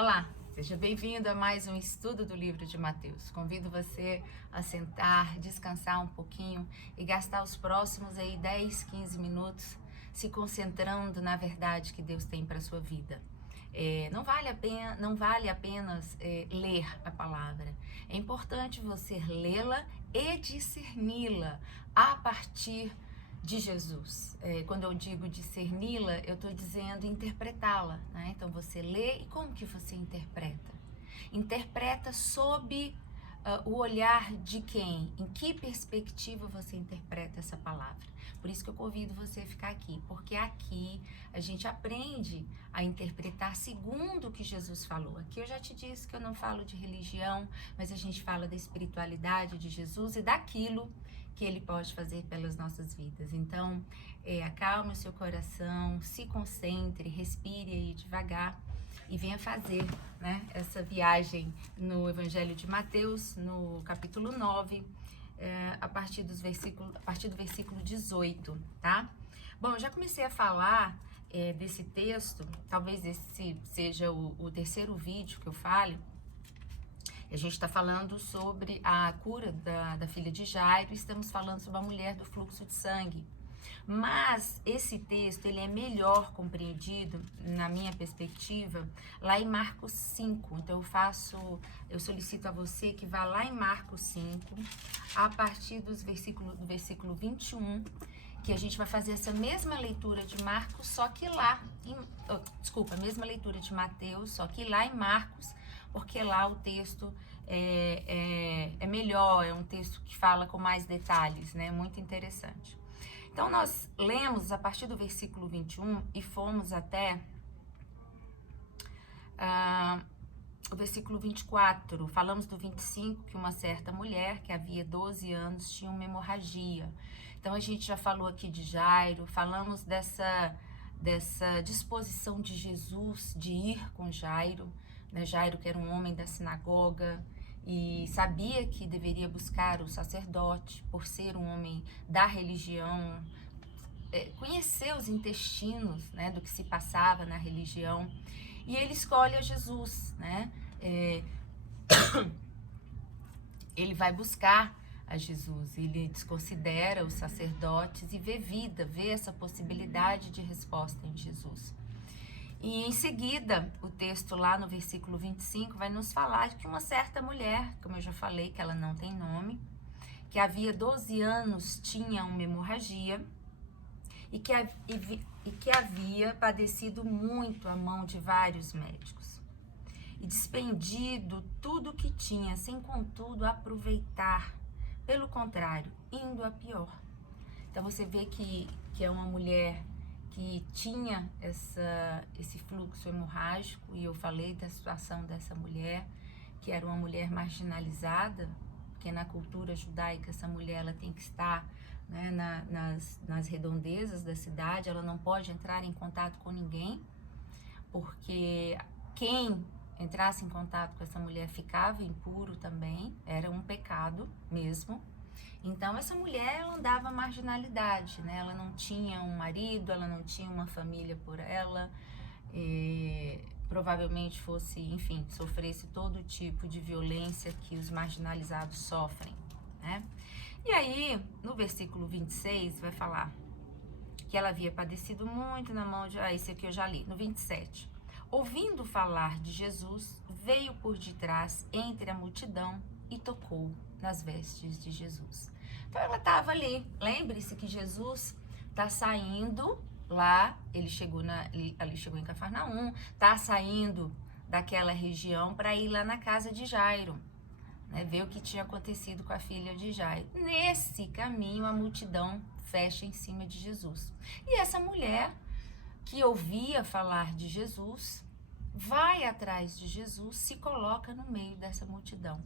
Olá, seja bem-vindo a mais um estudo do livro de Mateus. Convido você a sentar, descansar um pouquinho e gastar os próximos 10, 15 minutos se concentrando na verdade que Deus tem para a sua vida. Não vale apenas ler a palavra. É importante você lê-la e discerni-la a partir de Jesus. Quando eu digo discerni-la, eu estou dizendo interpretá-la, né? Então você lê e como que você interpreta? Interpreta sob o olhar de quem? Em que perspectiva você interpreta essa palavra? Por isso que eu convido você a ficar aqui, porque aqui a gente aprende a interpretar segundo o que Jesus falou. Aqui eu já te disse que eu não falo de religião, mas a gente fala da espiritualidade de Jesus e daquilo que Ele pode fazer pelas nossas vidas. Então, acalme o seu coração, se concentre, respire aí devagar e venha fazer, né, essa viagem no Evangelho de Mateus, no capítulo 9, a partir do versículo 18, tá? Bom, eu já comecei a falar desse texto, talvez esse seja o terceiro vídeo que eu fale. A gente está falando sobre a cura da filha de Jairo, estamos falando sobre a mulher do fluxo de sangue. Mas esse texto ele é melhor compreendido, na minha perspectiva, lá em Marcos 5. Então eu solicito a você que vá lá em Marcos 5, a partir do versículo 21, que a gente vai fazer essa mesma leitura de Marcos, só que lá, mesma leitura de Mateus, só que lá em Marcos, porque lá o texto é melhor, é um texto que fala com mais detalhes, né? Muito interessante. Então, nós lemos a partir do versículo 21 e fomos até o versículo 24. Falamos do 25, que uma certa mulher, que havia 12 anos, tinha uma hemorragia. Então, a gente já falou aqui de Jairo, falamos dessa disposição de Jesus de ir com Jairo, né? Jairo, que era um homem da sinagoga, e sabia que deveria buscar o sacerdote, por ser um homem da religião, conhecer os intestinos, né, do que se passava na religião, e ele escolhe a Jesus, né? Ele vai buscar a Jesus, ele desconsidera os sacerdotes e vê essa possibilidade de resposta em Jesus. E em seguida, o texto lá no versículo 25 vai nos falar de que uma certa mulher, como eu já falei, que ela não tem nome, que havia 12 anos tinha uma hemorragia e que havia padecido muito a mão de vários médicos e despendido tudo o que tinha, sem contudo aproveitar, pelo contrário, indo a pior. Então você vê que é uma mulher que tinha esse fluxo hemorrágico, e eu falei da situação dessa mulher, que era uma mulher marginalizada, porque na cultura judaica essa mulher ela tem que estar, né, nas redondezas da cidade, ela não pode entrar em contato com ninguém, porque quem entrasse em contato com essa mulher ficava impuro também, era um pecado mesmo. Então, essa mulher, ela andava marginalidade, né? Ela não tinha um marido, ela não tinha uma família por ela, provavelmente sofresse todo tipo de violência que os marginalizados sofrem, né? E aí, no versículo 26, vai falar que ela havia padecido muito na mão de... esse aqui eu já li, no 27. Ouvindo falar de Jesus, veio por detrás entre a multidão e tocou nas vestes de Jesus. Então ela estava ali. Lembre-se que Jesus está saindo lá, ele chegou em Cafarnaum, está saindo daquela região para ir lá na casa de Jairo, né, ver o que tinha acontecido com a filha de Jairo. Nesse caminho, a multidão fecha em cima de Jesus. E essa mulher, que ouvia falar de Jesus, vai atrás de Jesus, se coloca no meio dessa multidão.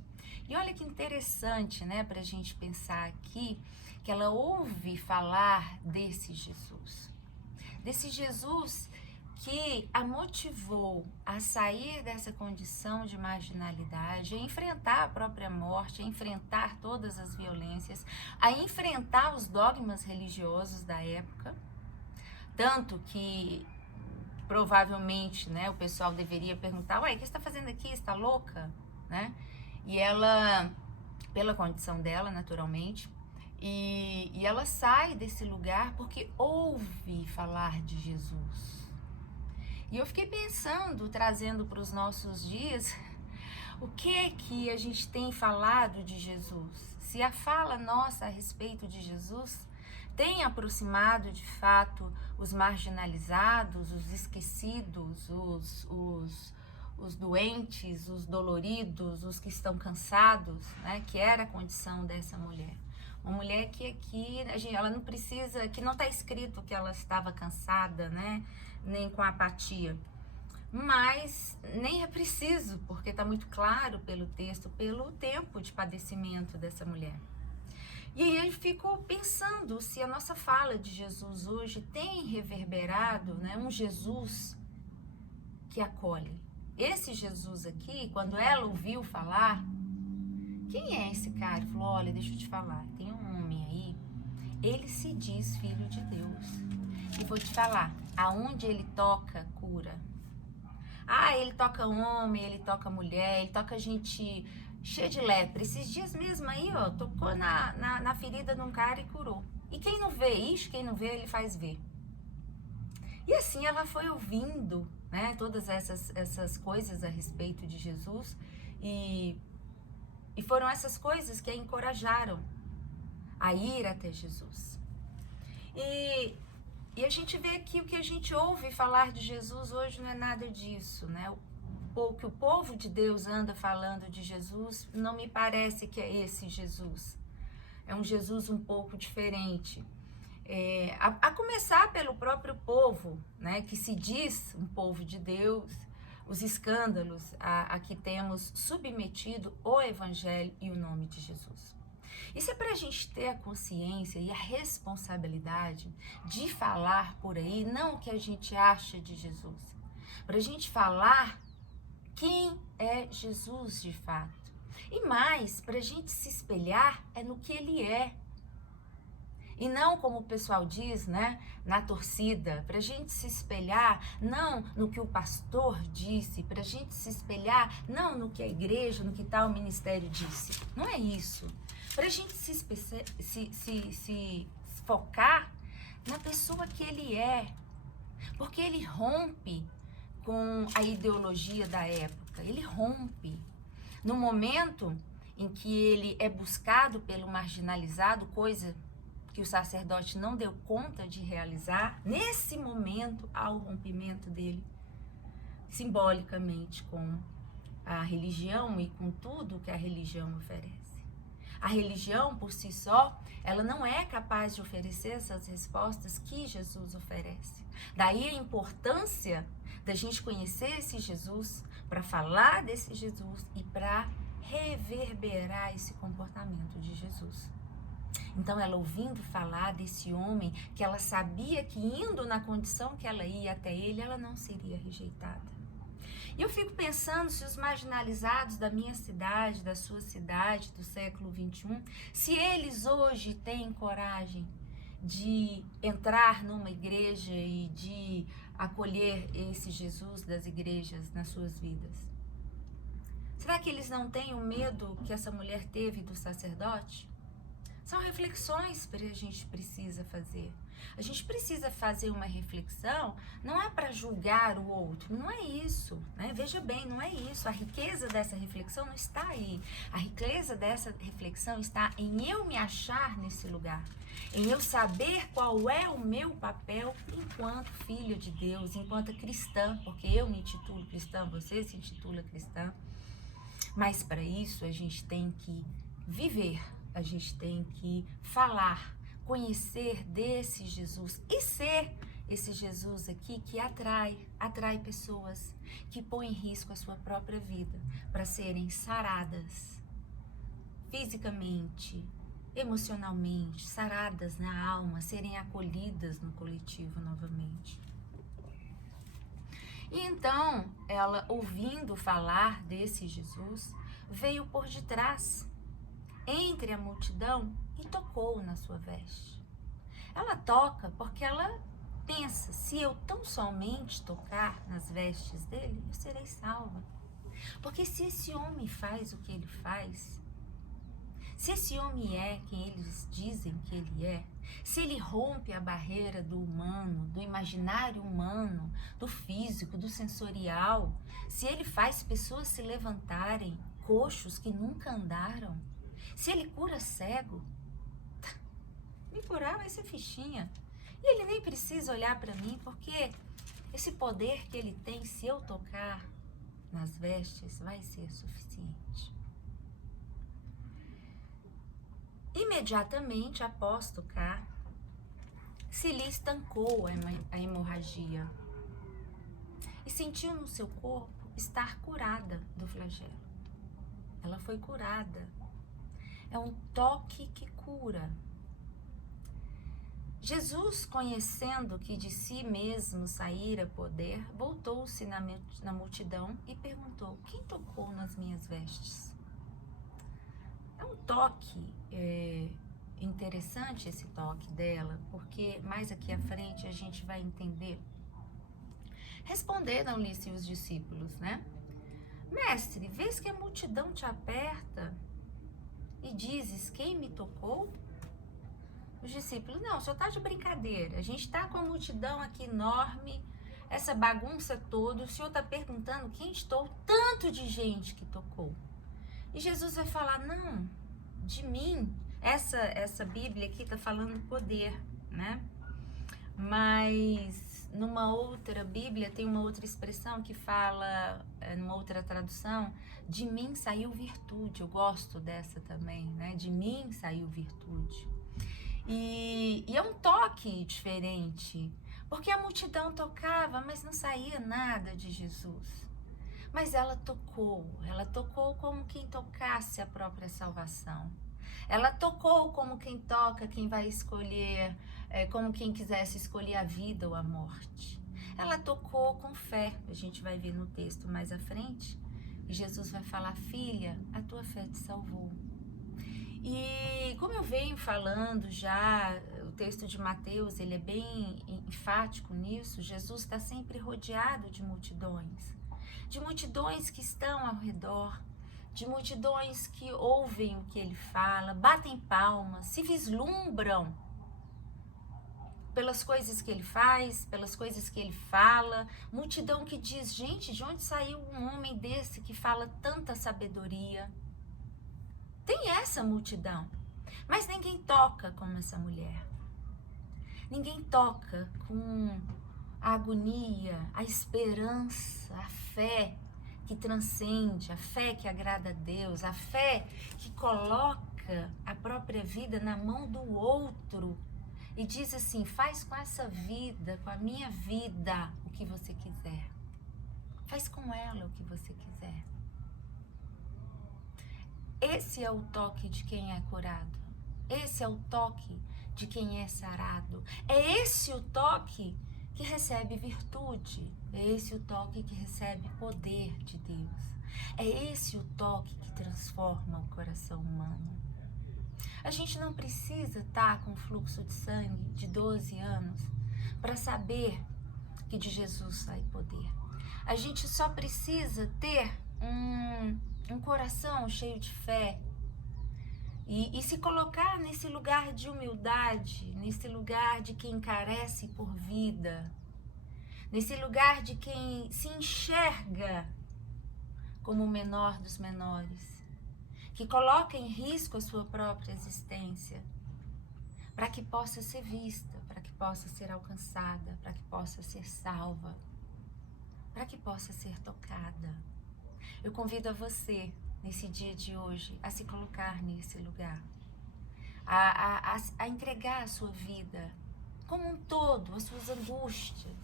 E olha que interessante, né, para a gente pensar aqui, que ela ouve falar desse Jesus que a motivou a sair dessa condição de marginalidade, a enfrentar a própria morte, a enfrentar todas as violências, a enfrentar os dogmas religiosos da época, tanto que provavelmente, né, o pessoal deveria perguntar, ué, o que você está fazendo aqui? Você está louca? Né? E ela, pela condição dela, naturalmente, e ela sai desse lugar porque ouve falar de Jesus. E eu fiquei pensando, trazendo para os nossos dias, o que a gente tem falado de Jesus? Se a fala nossa a respeito de Jesus tem aproximado de fato os marginalizados, os esquecidos, os doentes, os doloridos, os que estão cansados, né? Que era a condição dessa mulher. Uma mulher que aqui, ela não precisa, que não está escrito que ela estava cansada, né? Nem com apatia. Mas nem é preciso, porque está muito claro pelo texto, pelo tempo de padecimento dessa mulher. E aí eu fico pensando se a nossa fala de Jesus hoje tem reverberado, né, um Jesus que acolhe. Esse Jesus aqui, quando ela ouviu falar, quem é esse cara? Ele falou, olha, deixa eu te falar, tem um homem aí, ele se diz filho de Deus. E vou te falar, aonde ele toca, cura. Ah, ele toca homem, ele toca mulher, ele toca gente cheia de lepra. Esses dias mesmo aí, ó, tocou na ferida de um cara e curou. E quem não vê isso, quem não vê, ele faz ver. E assim ela foi ouvindo, né, todas essas coisas a respeito de Jesus. E foram essas coisas que a encorajaram a ir até Jesus. E a gente vê aqui o que a gente ouve falar de Jesus hoje não é nada disso, né? O que o povo de Deus anda falando de Jesus não me parece que é esse Jesus. É um Jesus um pouco diferente. A começar pelo próprio povo, né? Que se diz um povo de Deus, os escândalos a que temos submetido o Evangelho e o nome de Jesus. Isso é para a gente ter a consciência e a responsabilidade de falar por aí, não o que a gente acha de Jesus. Para a gente falar quem é Jesus de fato. E mais, para a gente se espelhar é no que ele é. E não como o pessoal diz, né, na torcida, para a gente se espelhar não no que o pastor disse, para a gente se espelhar não no que a igreja, no que tal ministério disse. Não é isso. Para a gente se focar na pessoa que ele é, porque ele rompe com a ideologia da época, ele rompe. No momento em que ele é buscado pelo marginalizado, coisa que o sacerdote não deu conta de realizar, nesse momento há o rompimento dele, simbolicamente, com a religião e com tudo que a religião oferece. A religião, por si só, ela não é capaz de oferecer essas respostas que Jesus oferece. Daí a importância da gente conhecer esse Jesus, para falar desse Jesus e para reverberar esse comportamento de Jesus. Então, ela ouvindo falar desse homem, que ela sabia que indo na condição que ela ia até ele, ela não seria rejeitada. E eu fico pensando se os marginalizados da minha cidade, da sua cidade, do século XXI, se eles hoje têm coragem de entrar numa igreja e de acolher esse Jesus das igrejas nas suas vidas. Será que eles não têm o medo que essa mulher teve do sacerdote? São reflexões que a gente precisa fazer. A gente precisa fazer uma reflexão, não é para julgar o outro, não é isso, né? Veja bem, não é isso. A riqueza dessa reflexão não está aí. A riqueza dessa reflexão está em eu me achar nesse lugar, em eu saber qual é o meu papel enquanto filho de Deus, enquanto cristã, porque eu me intitulo cristã, você se intitula cristã. Mas para isso a gente tem que viver, a gente tem que falar, conhecer desse Jesus e ser esse Jesus aqui que atrai pessoas, que põe em risco a sua própria vida para serem saradas fisicamente, emocionalmente, saradas na alma, serem acolhidas no coletivo novamente. E então, ela, ouvindo falar desse Jesus, veio por detrás, entre a multidão, e tocou na sua veste. Ela toca porque ela pensa, se eu tão somente tocar nas vestes dele, eu serei salva. Porque se esse homem faz o que ele faz, se esse homem é quem eles dizem que ele é, se ele rompe a barreira do humano, do imaginário humano, do físico, do sensorial, se ele faz pessoas se levantarem, coxos que nunca andaram, se ele cura cego, me curar vai ser fichinha. E ele nem precisa olhar para mim, porque esse poder que ele tem, se eu tocar nas vestes, vai ser suficiente. Imediatamente após tocar, se lhe estancou a hemorragia e sentiu no seu corpo estar curada do flagelo. Ela foi curada. É um toque que cura. Jesus, conhecendo que de si mesmo saíra poder, voltou-se na multidão e perguntou: quem tocou nas minhas vestes? É um toque interessante, esse toque dela, porque mais aqui à frente a gente vai entender. Responderam-lhe os discípulos, né? Mestre, vês que a multidão te aperta e dizes: quem me tocou? Os discípulos: não, o senhor está de brincadeira, a gente está com a multidão aqui enorme, essa bagunça toda, o senhor está perguntando quem estou, tanto de gente que tocou. E Jesus vai falar: não, de mim. Essa Bíblia aqui está falando poder, né? Mas numa outra Bíblia tem uma outra expressão que fala, numa outra tradução, de mim saiu virtude. Eu gosto dessa também, né? De mim saiu virtude. E é um toque diferente, porque a multidão tocava, mas não saía nada de Jesus. Mas ela tocou como quem tocasse a própria salvação. Ela tocou como quem toca, quem vai escolher, como quem quisesse escolher a vida ou a morte. Ela tocou com fé, a gente vai ver no texto mais à frente, e Jesus vai falar: filha, a tua fé te salvou. E como eu venho falando já, o texto de Mateus, ele é bem enfático nisso. Jesus está sempre rodeado de multidões que estão ao redor, de multidões que ouvem o que ele fala, batem palmas, se vislumbram pelas coisas que ele faz, pelas coisas que ele fala. Multidão que diz: gente, de onde saiu um homem desse que fala tanta sabedoria? Tem essa multidão, mas ninguém toca como essa mulher. Ninguém toca com a agonia, a esperança, a fé que transcende, a fé que agrada a Deus, a fé que coloca a própria vida na mão do outro e diz assim: faz com essa vida, com a minha vida, o que você quiser. Faz com ela o que você quiser. Esse é o toque de quem é curado. Esse é o toque de quem é sarado. É esse o toque que recebe virtude. É esse o toque que recebe poder de Deus. É esse o toque que transforma o coração humano. A gente não precisa estar com fluxo de sangue de 12 anos para saber que de Jesus sai poder. A gente só precisa ter um coração cheio de fé e se colocar nesse lugar de humildade, nesse lugar de quem carece por vida, nesse lugar de quem se enxerga como o menor dos menores, que coloca em risco a sua própria existência, para que possa ser vista, para que possa ser alcançada, para que possa ser salva, para que possa ser tocada. Eu convido a você, nesse dia de hoje, a se colocar nesse lugar, a entregar a sua vida como um todo, as suas angústias,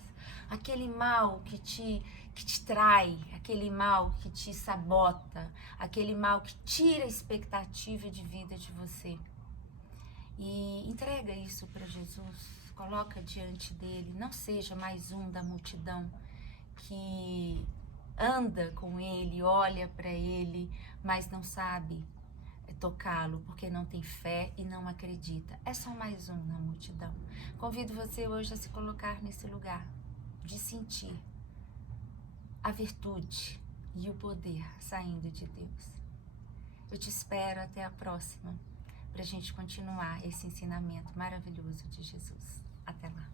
aquele mal que te trai, aquele mal que te sabota, aquele mal que tira a expectativa de vida de você. E entrega isso para Jesus, coloca diante dele, não seja mais um da multidão que anda com ele, olha para ele, mas não sabe tocá-lo, porque não tem fé e não acredita. É só mais um na multidão. Convido você hoje a se colocar nesse lugar, de sentir a virtude e o poder saindo de Deus. Eu te espero até a próxima, para a gente continuar esse ensinamento maravilhoso de Jesus. Até lá.